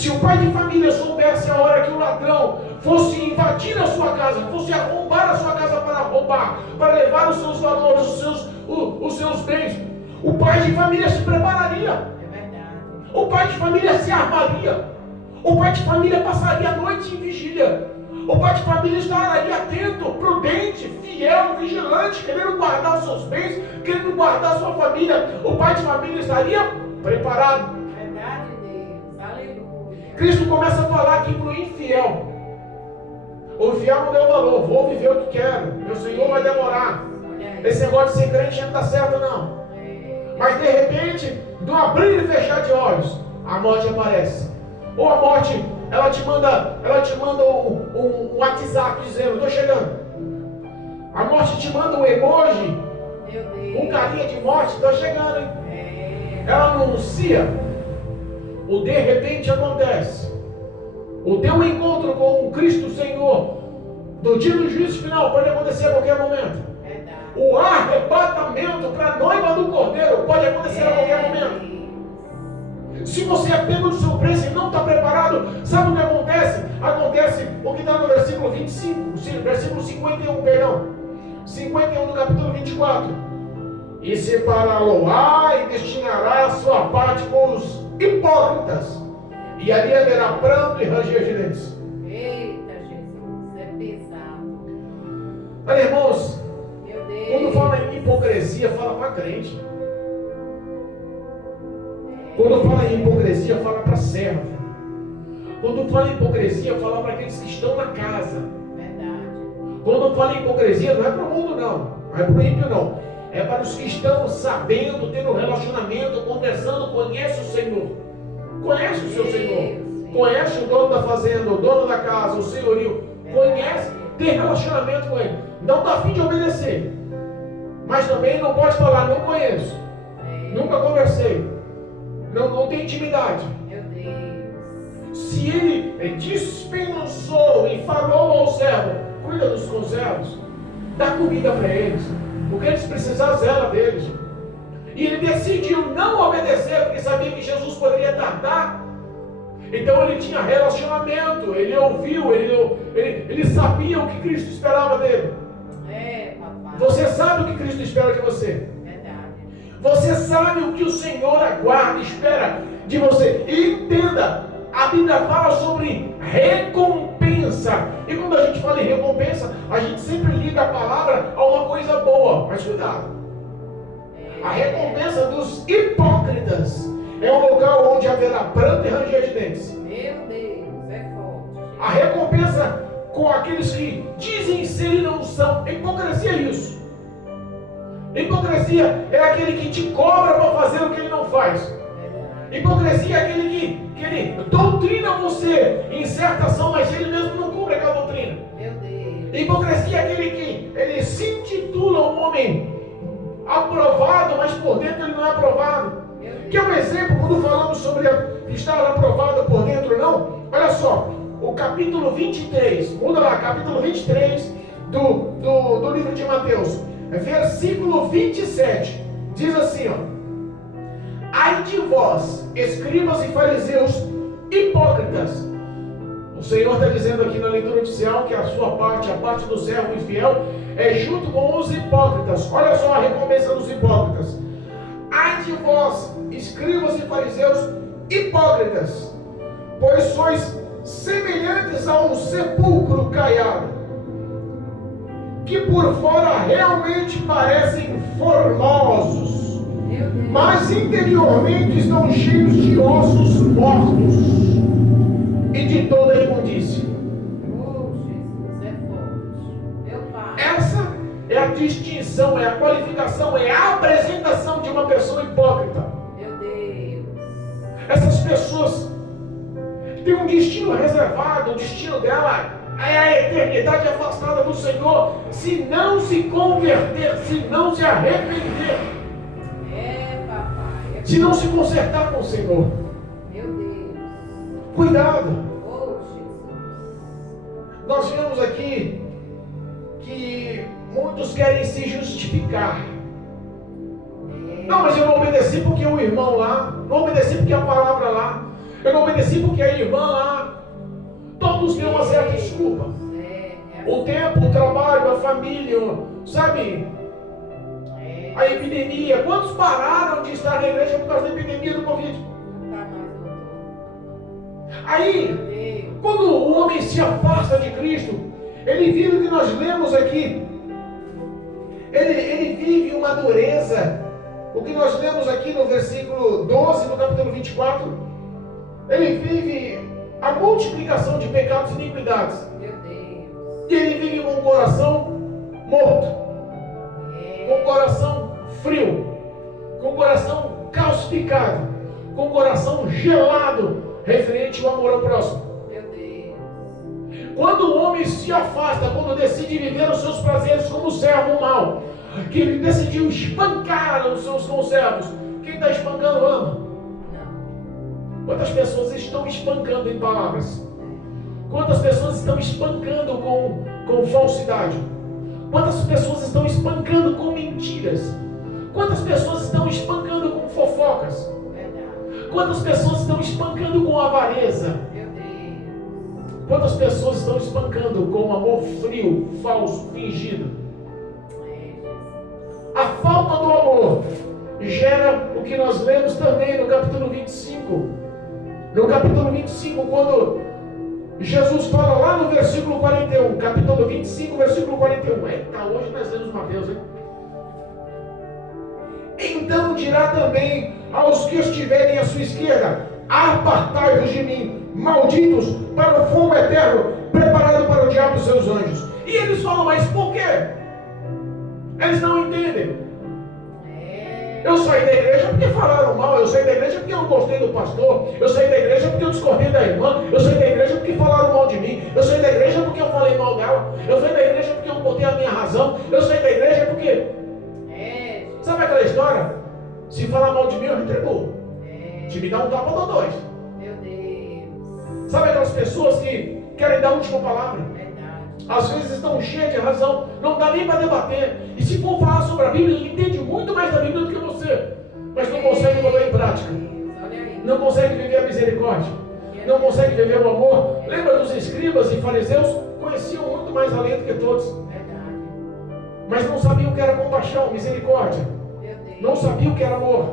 Se o pai de família soubesse a hora que o ladrão fosse invadir a sua casa, fosse arrombar a sua casa para roubar, para levar os seus valores, os seus bens, o pai de família se prepararia. É verdade. O pai de família se armaria. O pai de família passaria a noite em vigília. O pai de família estaria atento, prudente, fiel, vigilante, querendo guardar os seus bens, querendo guardar a sua família. O pai de família estaria preparado. Verdade, Deus. Aleluia. Cristo começa a falar aqui para o infiel. O infiel não deu valor. Vou viver o que quero. Meu Senhor vai demorar. Esse negócio de ser crente não dá certo, não. Mas de repente, no abrir e fechar de olhos, a morte aparece. Ou a morte, ela te manda um WhatsApp dizendo: estou chegando. A morte te manda um emoji, um carinha de morte: estou chegando, hein? Ela anuncia. O de repente acontece. O teu encontro com o Cristo Senhor, no dia do juízo final, pode acontecer a qualquer momento. O arrebatamento para a noiva do Cordeiro pode acontecer a qualquer momento. Se você é pego de surpresa e não está preparado, sabe o que acontece? Acontece o que está no versículo 25, versículo 51, perdão. 51 do capítulo 24. E separá-lo-á e destinará a sua parte com os hipócritas. E ali haverá pranto e ranger de dentes. Eita, Jesus, é pesado. Olha, irmãos, Meu Deus. quando fala em hipocrisia, fala para crente. Quando fala em hipocrisia, fala para servo. Quando fala em hipocrisia, fala para aqueles que estão na casa. Verdade. Quando fala em hipocrisia, não é para o mundo, não. Não é para o ímpio, não. É para os que estão sabendo, tendo um relacionamento, conversando, conhece o Senhor. Conhece o seu Senhor. Conhece o dono da fazenda, o dono da casa, o senhorio. Conhece, tem relacionamento com ele. Não está a fim de obedecer. Mas também não pode falar: não conheço. Nunca conversei. Não tem intimidade. Meu Deus. Se ele dispensou e falou ao servo: cuida dos conservos, dá comida para eles, porque eles precisam zela deles. E ele decidiu não obedecer, porque sabia que Jesus poderia tardar. Então ele tinha relacionamento, ele ouviu, ele sabia o que Cristo esperava dele. Papai. Você sabe o que Cristo espera de você. Você sabe o que o Senhor aguarda, espera de você. E entenda, a Bíblia fala sobre recompensa. E quando a gente fala em recompensa, a gente sempre liga a palavra a uma coisa boa. Mas cuidado. A recompensa dos hipócritas é um local onde haverá pranto e ranger de dentes. Meu Deus, é forte. A recompensa com aqueles que dizem ser e não são. Hipocrisia é isso. Hipocrisia é aquele que te cobra para fazer o que ele não faz. Hipocrisia é aquele que ele doutrina você em certa ação, mas ele mesmo não cumpre aquela doutrina. Meu Deus. Hipocrisia é aquele que ele se intitula um homem aprovado, mas por dentro ele não é aprovado. Que é um exemplo quando falamos sobre estar aprovado por dentro ou não. Olha só, o capítulo 23, muda lá, capítulo 23 do livro de Mateus. Versículo 27, diz assim, ó: ai de vós, escribas e fariseus hipócritas. O Senhor está dizendo aqui na leitura oficial que a sua parte, a parte do servo infiel, é junto com os hipócritas. Olha só a recompensa dos hipócritas. Ai de vós, escribas e fariseus hipócritas, pois sois semelhantes a um sepulcro caiado, que por fora realmente parecem formosos, mas interiormente estão cheios de ossos mortos e de toda imundícia. Oh, Jesus, é forte. Meu Pai. Essa é a distinção, é a qualificação, é a apresentação de uma pessoa hipócrita. Meu Deus. Essas pessoas têm um destino reservado, o destino dela é a eternidade afastada do Senhor, se não se converter, se não se arrepender, Papai. se não se consertar com o Senhor. Meu Deus. Cuidado. Oh, Jesus. Nós vemos aqui que muitos querem se justificar. Não, mas eu não obedeci porque o irmão lá, não obedeci porque a palavra lá. Eu não obedeci porque a irmã lá, todos têm uma certa desculpa. O tempo, o trabalho, a família, sabe? A epidemia. Quantos pararam de estar na igreja por causa da epidemia do Covid? Aí, quando o homem se afasta de Cristo, ele vive o que nós lemos aqui. Ele vive uma dureza. O que nós lemos aqui no versículo 12, no capítulo 24. Ele vive a multiplicação de pecados e iniquidades. E ele vive com o coração morto, com o coração frio, com o coração calcificado, com o coração gelado, referente ao amor ao próximo. Quando o homem se afasta, quando decide viver os seus prazeres como servo mau, que ele decidiu espancar os seus conservos, quem está espancando ama. Quantas pessoas estão espancando em palavras? Quantas pessoas estão espancando com falsidade? Quantas pessoas estão espancando com mentiras? Quantas pessoas estão espancando com fofocas? Quantas pessoas estão espancando com avareza? Quantas pessoas estão espancando com amor frio, falso, fingido? A falta do amor gera o que nós lemos também no capítulo 25. No capítulo 25, quando Jesus fala lá no versículo 41, capítulo 25, versículo 41. Eita, hoje nós lemos Mateus, hein? Então dirá também aos que estiverem à sua esquerda: apartai-vos de mim, malditos, para o fogo eterno, preparado para o diabo e seus anjos. E eles falam: mas por quê? Eles não entendem. Eu saí da igreja porque falaram mal, eu saí da igreja porque eu não gostei do pastor, eu saí da igreja porque eu discordei da irmã, eu saí da igreja porque falaram mal de mim, eu saí da igreja porque eu falei mal dela, eu saí da igreja porque eu botei a minha razão, eu saí da igreja porque... Sabe aquela história? Se falar mal de mim, eu retribuo. Se me dá um tapa, eu dou dois. Meu Deus. Sabe aquelas pessoas que querem dar a última palavra? Às vezes estão cheias de razão, não dá nem para debater. E se for falar sobre a Bíblia, ele entende muito mais da Bíblia do que você, mas não consegue botar em prática. Não consegue viver a misericórdia, não consegue viver o amor. Lembra dos escribas e fariseus? Conheciam muito mais a lei do que todos, mas não sabiam o que era compaixão, misericórdia. Não sabiam o que era amor.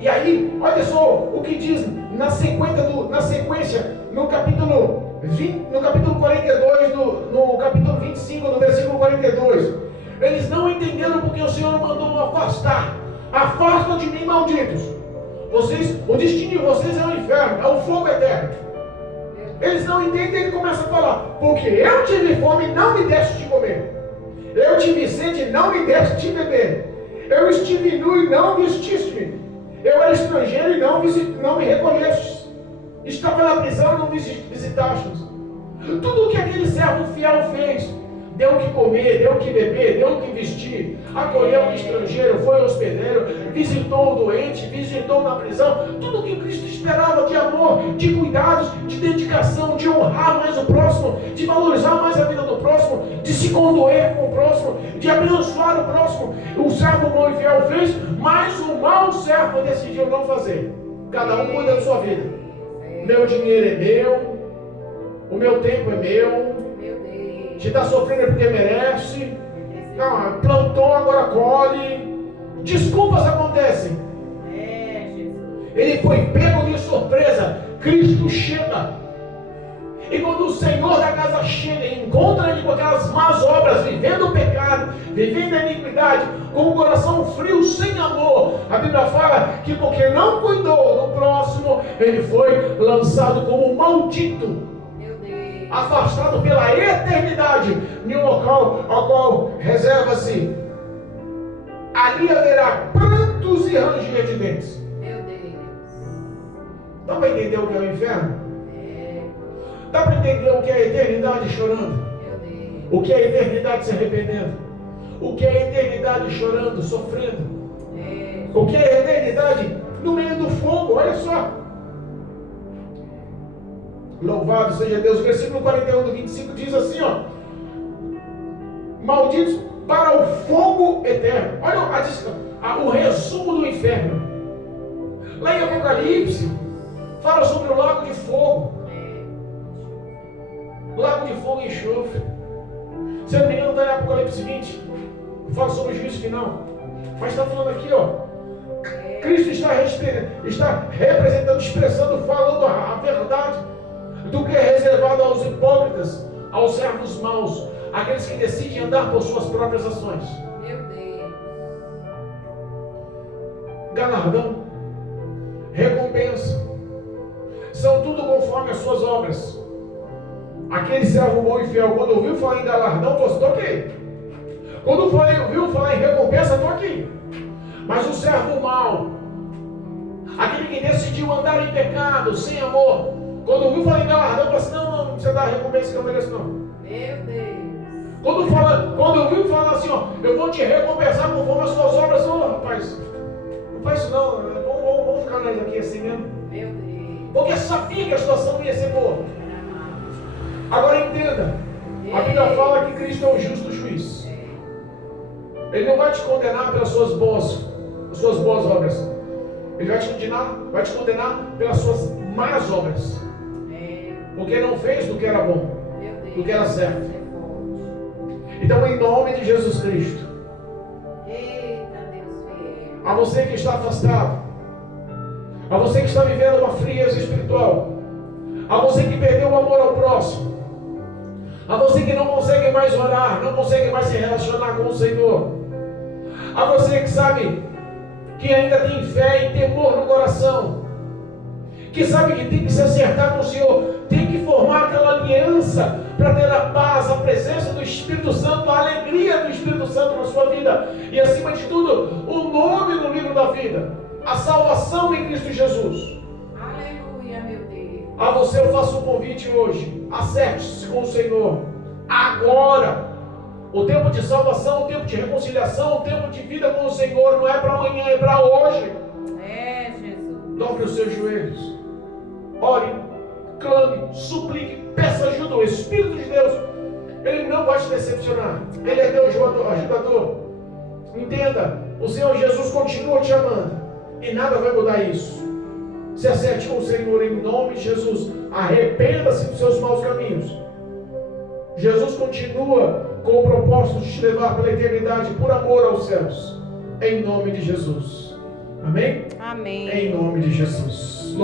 E aí, olha só o que diz na sequência, no capítulo 42, no capítulo 25, no versículo 42. Eles não entenderam porque o Senhor mandou afastar. Afastam de mim, malditos. O destino de vocês é o inferno, é o fogo eterno. Eles não entendem, ele começa a falar: porque eu tive fome e não me deste de comer, eu tive sede e não me deste de beber, eu estive nu e não vestiste-me, eu era estrangeiro e não me recolheste, estava na prisão e não visitaste. Tudo o que aquele servo fiel fez: deu o que comer, deu o que beber, deu o que vestir, acolheu o estrangeiro, foi hospedeiro, visitou o doente, visitou na prisão. Tudo o que Cristo esperava de amor, de cuidados, de dedicação, de honrar mais o próximo, de valorizar mais a vida do próximo, de se condoer com o próximo, de abençoar o próximo, o servo bom e fiel fez, mas o mau servo decidiu não fazer. Cada um cuida da sua vida. Meu dinheiro é meu, o meu tempo é meu. Se está sofrendo é porque merece. Não, plantou, agora colhe. Desculpas acontecem. Ele foi pego de surpresa. Cristo chega. E quando o Senhor da casa chega e encontra ele com aquelas más obras, vivendo o pecado, vivendo a iniquidade, com o coração frio, sem amor, a Bíblia fala que porque não cuidou do próximo, ele foi lançado como maldito, afastado pela eternidade, em um local ao qual reserva-se. Ali haverá prantos e ranger de dentes. Meu Deus. Dá para entender o que é o inferno? Dá para entender o que é a eternidade chorando? Meu Deus. O que é a eternidade se arrependendo? O que é a eternidade chorando, sofrendo? O que é a eternidade no meio do fogo? Olha só. Louvado seja Deus. Versículo 41 do 25 diz assim, ó: malditos para o fogo eterno. Olha o resumo do inferno. Lá em Apocalipse Fala sobre o lago de fogo. Lago de fogo e enxofre. Se eu não me engano, está em Apocalipse 20. Fala sobre o juízo final. Mas está falando aqui, ó. Cristo está representando, expressando, falando a verdade do que é reservado aos hipócritas, aos servos maus, aqueles que decidem andar por suas próprias ações. Meu Deus. Galardão, recompensa, são tudo conforme as suas obras. Aquele servo bom e fiel, quando ouviu falar em galardão, falou assim: estou aqui. Quando ouviu falar em recompensa, estou aqui. Mas o servo mau, aquele que decidiu andar em pecado, sem amor, quando ouviu falar em galardão, falou assim: não precisa dar a recompensa que eu mereço, não. Meu Deus. Quando ouviu falar assim, ó, eu vou te recompensar conforme as suas obras, rapaz, não faz isso não, vamos ficar nós aqui assim mesmo. Meu Deus. Porque sabia que a situação ia ser boa. Agora entenda, a Bíblia fala que Cristo é o justo juiz. Ele não vai te condenar pelas suas boas obras. Ele vai te condenar pelas suas más obras. Porque não fez do que era bom, do que era certo. Então, em nome de Jesus Cristo, a você que está afastado, a você que está vivendo uma frieza espiritual, a você que perdeu o amor ao próximo, a você que não consegue mais orar, não consegue mais se relacionar com o Senhor, a você que sabe que ainda tem fé e temor no coração, que sabe que tem que se acertar com o Senhor, tem que formar aquela aliança para ter a paz, a presença do Espírito Santo, a alegria do Espírito Santo na sua vida e, acima de tudo, o nome no livro da vida, a salvação em Cristo Jesus. Aleluia, meu Deus. A você eu faço um convite hoje: acerte-se com o Senhor agora. O tempo de salvação, o tempo de reconciliação, o tempo de vida com o Senhor não é para amanhã, é para hoje. Jesus. Dobre os seus joelhos, ore, clame, suplique, peça ajuda. O Espírito de Deus, Ele não vai te decepcionar. Ele é teu ajudador. Entenda, o Senhor Jesus continua te amando e nada vai mudar isso. Se acerte com o Senhor em nome de Jesus. Arrependa-se dos seus maus caminhos. Jesus continua com o propósito de te levar pela eternidade por amor aos céus. Em nome de Jesus. Amém? Amém. Em nome de Jesus.